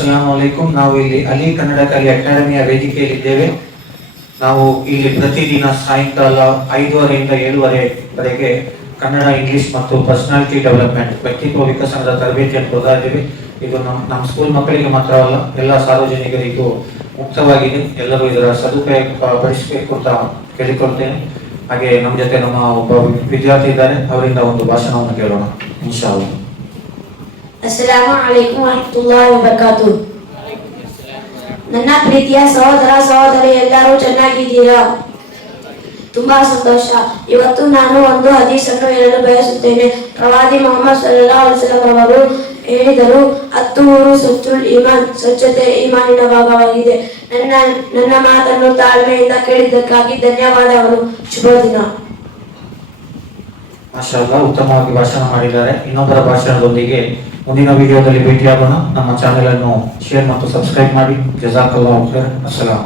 ಅಸ್ಸಲಾಮು ಅಲೈಕುಂ. ನಾವು ಇಲ್ಲಿ ಅಲಿ ಕನ್ನಡ ಕಲಿ ಅಕಾಡೆಮಿಯ ವೇದಿಕೆಯಲ್ಲಿದ್ದೇವೆ. ನಾವು ಇಲ್ಲಿ ಪ್ರತಿದಿನ ಸಾಯಂಕಾಲ 5:30 ಇಂದ 7:30ವರೆಗೆ ಕನ್ನಡ, ಇಂಗ್ಲಿಷ್ ಮತ್ತು ಪರ್ಸನಾಲಿಟಿ ಡೆವಲಪ್ಮೆಂಟ್ ವ್ಯಕ್ತಿತ್ವ ವಿಕಸನದ ತರಬೇತಿಯನ್ನು ಕೊಡ್ತಾ ಇದ್ದೀವಿ. ಇದು ನಮ್ಮ ಸ್ಕೂಲ್ ಮಕ್ಕಳಿಗೆ ಮಾತ್ರವಲ್ಲ, ಎಲ್ಲ ಸಾರ್ವಜನಿಕರಿಗೂ ಮುಕ್ತವಾಗಿದೆ. ಎಲ್ಲರೂ ಇದರ ಸದುಪಯೋಗ ಪಡಿಸಬೇಕು ಅಂತ ಕೇಳಿಕೊಳ್ತೇನೆ. ಹಾಗೆ ನಮ್ಮ ಜೊತೆ ನಮ್ಮ ಒಬ್ಬ ವಿದ್ಯಾರ್ಥಿ ಇದ್ದಾರೆ, ಅವರಿಂದ ಒಂದು ಭಾಷಣವನ್ನು ಕೇಳೋಣ ಇನ್ಶಾ ಅಲ್ಲಾಹ್. ಅಸ್ಸಲಾಮು ಅಲೈಕುಂ ವರಹಮತುಲ್ಲಾಹಿ ವಬರಕಾತುಹು. ನನ್ನ ಪ್ರೀತಿಯ ಸಹೋದರ ಸಹೋದರಿ ಎಲ್ಲರೂ ಚೆನ್ನಾಗಿದ್ದೀರಾ? ತುಂಬಾ ಸಂತೋಷ. ಇವತ್ತು ನಾನು ಒಂದು ಹದೀಸನ್ನು ಹೇಳಲು ಬಯಸುತ್ತೇನೆ. ಪ್ರವಾದಿ ಮುಹಮ್ಮದ್ ಸಲ್ಲಲ್ಲಾಹು ಅಲೈಹಿ ವಸಲ್ಲಂ ಅವರು ಹೇಳಿದರು, 10 ಊರು ಸಚ್ಚುಲ್ ಈಮಾನ್, ಸ್ವಚ್ಛತೆ ಈಮಾನಿನ ಭಾಗವಾಗಿದೆ. ನನ್ನ ಮಾತನ್ನು ತಾಳ್ಮೆಯಿಂದ ಕೇಳಿದ್ದಕ್ಕಾಗಿ ಧನ್ಯವಾದಗಳು. ಶುಭ ದಿನ. ಮಾಷಾ ಅಲ್ಲಾಹ್, ಉತ್ತಮವಾಗಿ ಭಾಷಣ ಮಾಡಿದ್ದಾರೆ. ಇನ್ನೊಬ್ಬರ ಭಾಷಣದೊಂದಿಗೆ ಮುಂದಿನ ವಿಡಿಯೋದಲ್ಲಿ ಭೇಟಿಯಾಗೋಣ. ನಮ್ಮ ಚಾನೆಲ್ ಅನ್ನು ಶೇರ್ ಮತ್ತು ಸಬ್ಸ್ಕ್ರೈಬ್ ಮಾಡಿ. ಜಜಾಕಲ್ಲಾಹು ಖೈರ್. ಅಸ್ಸಲಾಂ.